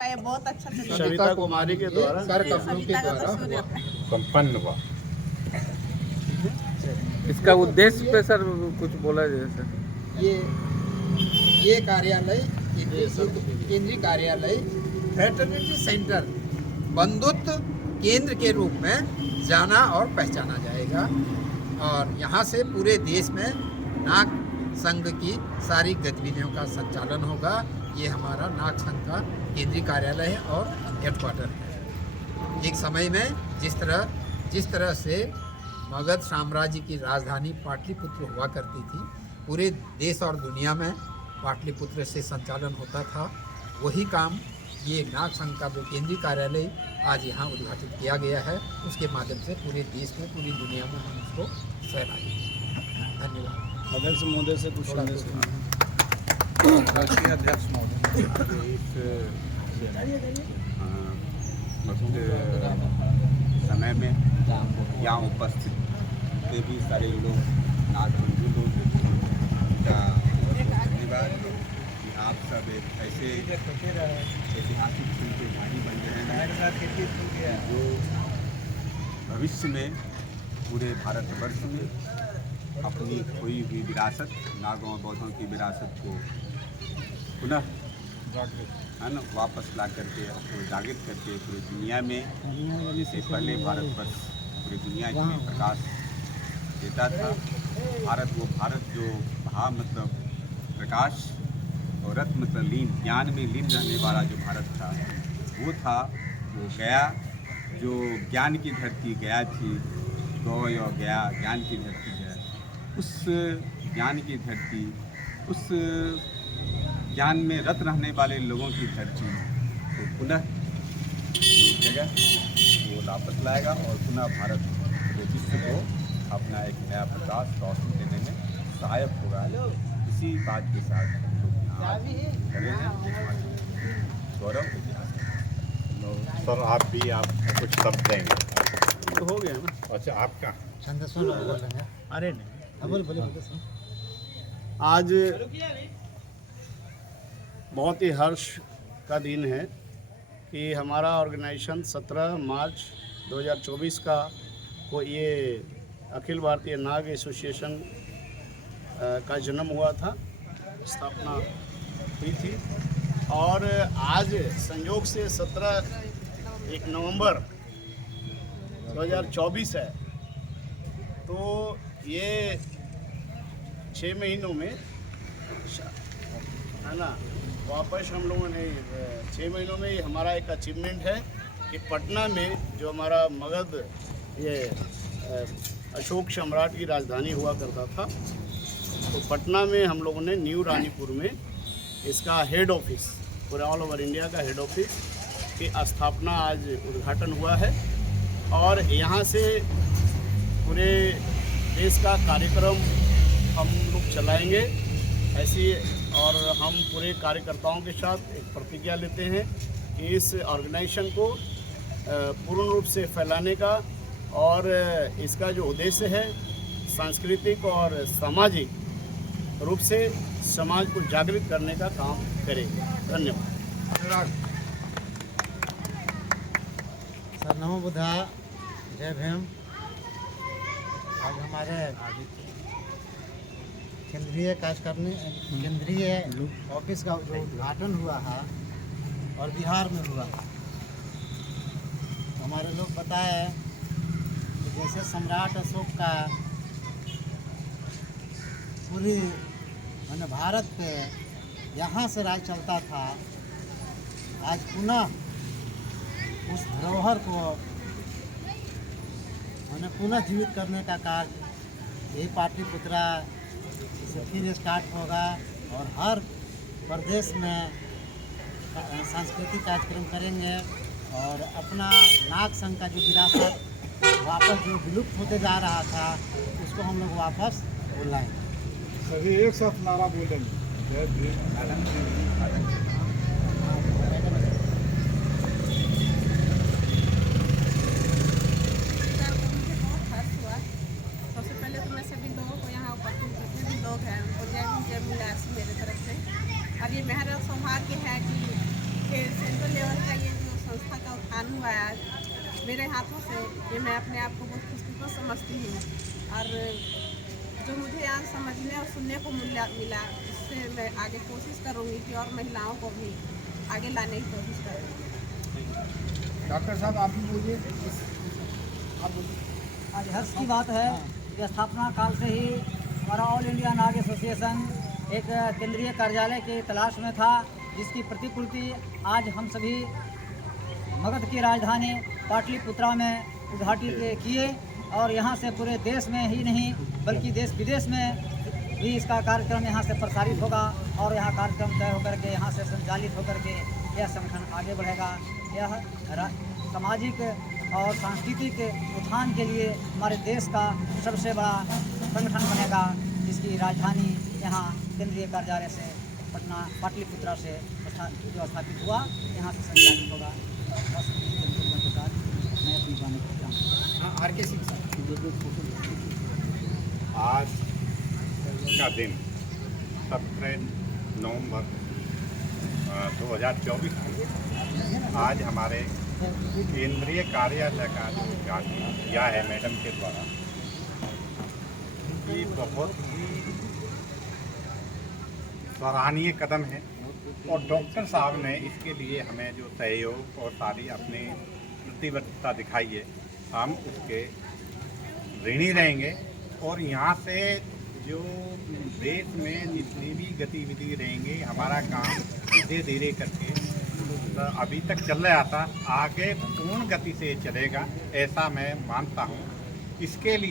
ये बहुत अच्छा से सविता कुमारी के द्वारा कर कपड़ों के द्वारा हुआ, संपन्न हुआ। इसका उद्देश्य पे सर कुछ बोला जाए सर। ये कार्यालय केंद्रीय कार्यालय फ्रेटर्निटी सेंटर बंधुत्व केंद्र के रूप में जाना और पहचाना जाएगा और यहाँ से पूरे देश में नाग संघ की सारी गतिविधियों का संचालन होगा। ये हमारा नाग संघ का केंद्रीय कार्यालय है और हेडक्वार्टर है। एक समय में जिस तरह से मगध साम्राज्य की राजधानी पाटलिपुत्र हुआ करती थी, पूरे देश और दुनिया में पाटलिपुत्र से संचालन होता था, वही काम ये नाग संघ का जो केंद्रीय कार्यालय आज यहाँ उद्घाटित किया गया है, उसके माध्यम से पूरे देश में, पूरी दुनिया में हम उसको फैलाएंगे। धन्यवाद। अध्यक्ष महोदय से कुछ संदेश राष्ट्रीय अध्यक्ष महोदय, समय में यहाँ उपस्थित जितने भी सारे लोग नाग बंधु लोग का धन्यवाद कि आप सब एक ऐसे ऐतिहासिक खेल के भागी बन रहे हैं जो भविष्य में पूरे भारतवर्ष में अपनी खोई हुई विरासत, नागों और बौद्धों की विरासत को पुनः है ना वापस ला करके उसको जागृत करके पूरी दुनिया में, जिससे पहले भारतवर्ष पूरी दुनिया में प्रकाश देता था। भारत जो मतलब प्रकाश और रत्न मतलब लीन, ज्ञान में लीन रहने वाला जो भारत था, वो गया जो ज्ञान की धरती गया थी, गौ और गया ज्ञान की धरती है। उस ज्ञान की धरती, उस ज्ञान में रत रहने वाले लोगों की धरती को पुनः जगह वो वापस लाएगा और पुनः भारत के विश्व को अपना एक नया प्रकाश रोशनी देने में सहायक होगा। इसी बात के साथ हम लोग यहाँ खड़े हैं। गौरव इतिहास। सर आप कुछ शब्द देंगे तो हो गया ना। अच्छा आपका अरे नहीं, बोले आज बहुत ही हर्ष का दिन है कि हमारा ऑर्गेनाइजेशन 17 मार्च 2024 को ये अखिल भारतीय नाग एसोसिएशन का जन्म हुआ था, स्थापना हुई थी और आज संयोग से 1 नवंबर 2024 है। तो ये 6 महीनों में है ना, वापस हम लोगों ने 6 महीनों में ये हमारा एक अचीवमेंट है कि पटना में जो हमारा मगध ये अशोक सम्राट की राजधानी हुआ करता था, तो पटना में हम लोगों ने न्यू रानीपुर में इसका हेड ऑफिस, पूरे ऑल ओवर इंडिया का हेड ऑफिस की स्थापना आज उद्घाटन हुआ है और यहाँ से पूरे देश का कार्यक्रम हम लोग चलाएंगे ऐसी, और हम पूरे कार्यकर्ताओं के साथ एक प्रतिज्ञा लेते हैं कि इस ऑर्गेनाइजेशन को पूर्ण रूप से फैलाने का और इसका जो उद्देश्य है सांस्कृतिक और सामाजिक रूप से समाज को जागृत करने का काम करेंगे। धन्यवाद। सर नमो बुद्धाय, जय भीम। आज हमारे केंद्रीय ऑफिस का जो उद्घाटन हुआ है और बिहार में हुआ है, हमारे लोग बताए कि जैसे सम्राट अशोक का पूरी भारत पे यहाँ से राज चलता था, आज पुनः उस धरोहर को पुनः जीवित करने का कार्य यही पाटलिपुत्रा से फिर स्टार्ट होगा और हर प्रदेश में सांस्कृतिक कार्यक्रम करेंगे और अपना नाग संघ का जो विरासत वापस जो विलुप्त होते जा रहा था उसको हम लोग वापस बुलाएंगे। सभी एक साथ नारा बोलेंगे, जय भीम। मेरे तरफ से अब ये मेहर सौभाग्य है कि सेंट्रल लेवल कानून आया मेरे हाथों से, ये मैं अपने आप को बहुत खुशकिस्मत समझती हूँ। और जो मुझे आज समझने और सुनने को मिला उससे मैं आगे कोशिश करूँगी कि और महिलाओं को भी आगे लाने की कोशिश करूँगी। डॉक्टर साहब आप भी बोलिए। आप बोलिए। आज हर्ष की बात है कि स्थापना काल से ही हमारा ऑल इंडिया नाग एसोसिएशन एक केंद्रीय कार्यालय की तलाश में था, जिसकी प्रतिपूर्ति आज हम सभी मगध की राजधानी पाटलिपुत्रा में उद्घाटित किए और यहाँ से पूरे देश में ही नहीं बल्कि देश विदेश में भी इसका कार्यक्रम यहाँ से प्रसारित होगा और यहाँ कार्यक्रम तय होकर के यहाँ से संचालित होकर के यह संगठन आगे बढ़ेगा। यह सामाजिक और सांस्कृतिक उत्थान के लिए हमारे देश का सबसे बड़ा संगठन बनेगा, जिसकी राजधानी यहाँ केंद्रीय कार्यालय से पटना पाटलिपुत्रा से जो स्थापित हुआ यहाँ से संचालित होगा। बस के साथ मैं अपनी बात करता हूँ। हाँ, आर के सिंह साहब। आज का दिन 17 नवंबर 2024 आज हमारे केंद्रीय कार्यालय का उद्घाटन किया है मैडम के द्वारा। ये बहुत ही सराहनीय कदम है और डॉक्टर साहब ने इसके लिए हमें जो सहयोग और सारी अपनी प्रतिबद्धता दिखाई है, हम उसके ऋणी रहेंगे। और यहाँ से जो देश में जितनी भी गतिविधि रहेंगी, हमारा काम धीरे धीरे करके अभी तक चल रहा था, आगे पूर्ण गति से चलेगा, ऐसा मैं मानता हूँ। इसके लिए